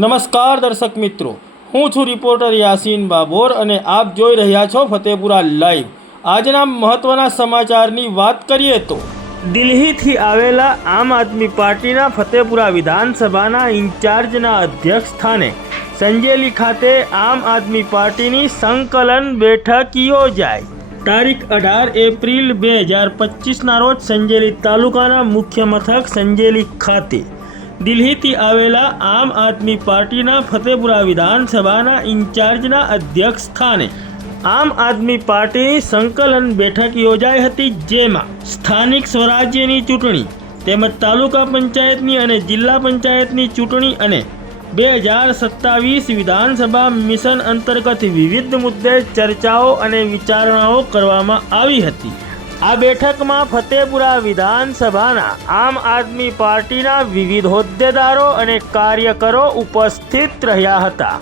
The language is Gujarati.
નમસ્કાર દર્શક મિત્રો, હું છું રિપોર્ટર યાસીન બાબોર અને આપ જોઈ રહ્યા છો ફતેપુરા લાઈવ। આજના મહત્વના સમાચારની વાત કરીએ તો દિલ્હીથી આવેલા આમ આદમી પાર્ટીના ફતેપુરા વિધાનસભાના ઇન્ચાર્જના અધ્યક્ષ સ્થાને સંજેલી ખાતે આમ આદમી પાર્ટીની સંકલન બેઠક યોજાઈ। તારીખ 18 એપ્રિલ 2025ના રોજ સંજેલી તાલુકાના મુખ્ય મથક સંજેલી ખાતે દિલ્હીથી આવેલા આમ આદમી પાર્ટીના ફતેપુરા વિધાનસભાના ઇન્ચાર્જના અધ્યક્ષ સ્થાને આમ આદમી પાર્ટીની સંકલન બેઠક યોજાઈ હતી, જેમાં સ્થાનિક સ્વરાજ્યની ચૂંટણી તેમજ તાલુકા પંચાયતની અને જિલ્લા પંચાયતની ચૂંટણી અને 2027 વિધાનસભા મિશન અંતર્ગત વિવિધ મુદ્દે ચર્ચાઓ અને વિચારણાઓ કરવામાં આવી હતી। આ બેઠકમાં ફતેપુરા વિધાનસભાના આમ આદમી પાર્ટીના વિવિધ હોદ્દેદારો અને કાર્યકરો ઉપસ્થિત રહ્યા હતા।